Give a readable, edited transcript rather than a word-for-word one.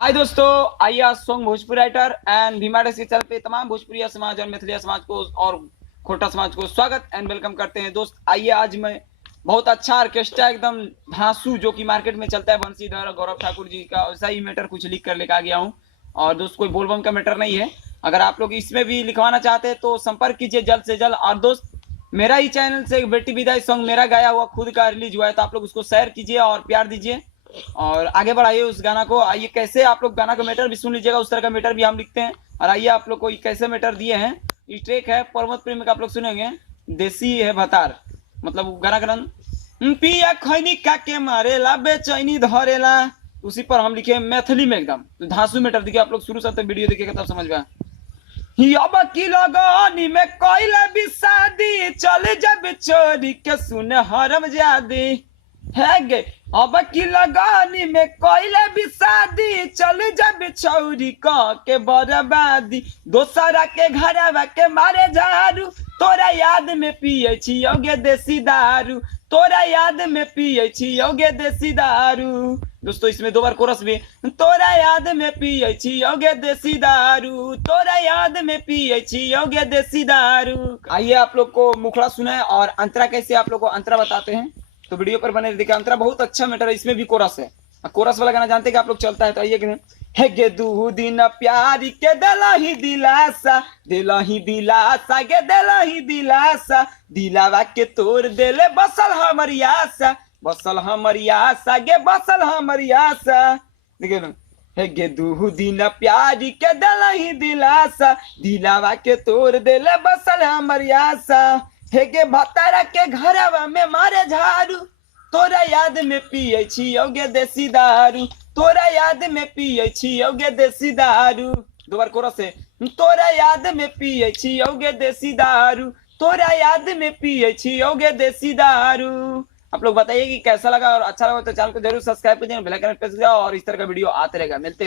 हाय दोस्तों, आइए आज song Bhojpuri writer and Bhima के चैनल पे तमाम भोजपुरी समाज और मैथिली समाज को और खोटा समाज को स्वागत एंड वेलकम करते हैं। दोस्त आइए आज मैं बहुत अच्छा ऑर्केस्ट्रा एकदम धांसू जो कि मार्केट में चलता है बंसीधर गौरव ठाकुर जी का, वैसा ही मैटर कुछ लिख कर लेकर आ गया हूँ। और दोस्त कोई बोलबम का मैटर नहीं है। अगर आप लोग इसमें भी लिखवाना चाहते हैं तो संपर्क कीजिए जल्द से जल्द। और दोस्त मेरा ही चैनल से एक बेटी विदाई सॉन्ग मेरा गाया हुआ खुद का रिलीज हुआ है, तो आप लोग उसको शेयर कीजिए और प्यार दीजिए और आगे बढ़ाइए उस गाना को। आइए कैसे आप लोग गाना का मैटर भी सुन लीजिएगा, उस तरह का मैटर भी हम लिखते हैं। और आइए आप लोग को कैसे मैटर दिए हैं। इस ट्रैक है पर्वत प्रेमी का, आप लोग सुनेंगे। देसी है भतार, मतलब गाना का पिया खैनी काके मारेला बेचैनी धरेला, उसी पर हम लिखे मैथिली में एकदम तो धांसू मैटर दिखे। आप लोग शुरू से वीडियो देखिएगा तब समझ में। अब की लगनी में कोयला भी शादी चल जब चोरी के सुन हरम जादी है गे। अब की लगानी में कोयला भी शादी चल जब छौरी के बर्बादी, दोसरा के घरवा के मारे झाड़ू, तोरा याद में पिए छियोगे देसी दारू, तोरा याद में पिए छियोगे देसी दारू। दोस्तों इसमें दो बार कोरस भी, तोरा याद में पिए छियोगे देसी दारू, तोरा याद में पिए छियोगे देसी दारू। आइए आप लोग को मुखड़ा सुने और अंतरा कैसे आप लोग को अंतरा बताते हैं, तो वीडियो पर बने देखिए। अंतरा बहुत अच्छा मैटर है, इसमें भी कोरस है। कोरस वाला गाना जानते हैं कि आप लोग चलता है, तो आइए है गे दू दिन प्यारी के दिलही दिलासा, दिलही दिलासा गे दिलही दिलासा, दिलावा के तोड़ देले बसल हमरी आशा, बसल हमरी आशा गे बसल हमरी आशा। देखिए है गे दू दिन प्यारी के दिलही दिलासा, दिलावा के तोड़ देले बसल हमरी आशा, हे गे भतारा के घरवा में मारे झाड़ू, तोरा याद में पिए छियोगे देसी दारू, तोरा याद में पिए छियोगे देसी दारू। दो बार कोरस है, तोरा याद में पिए छियोगे देसी दारू, तोरा याद में पिए छियोगे देसी दारू। आप लोग बताइए कि कैसा लगा, और अच्छा लगा तो चैनल को जरूर सब्सक्राइब कीजिए, बेल आइकन प्रेस कीजिए और इस तरह का वीडियो आते रहेगा। मिलते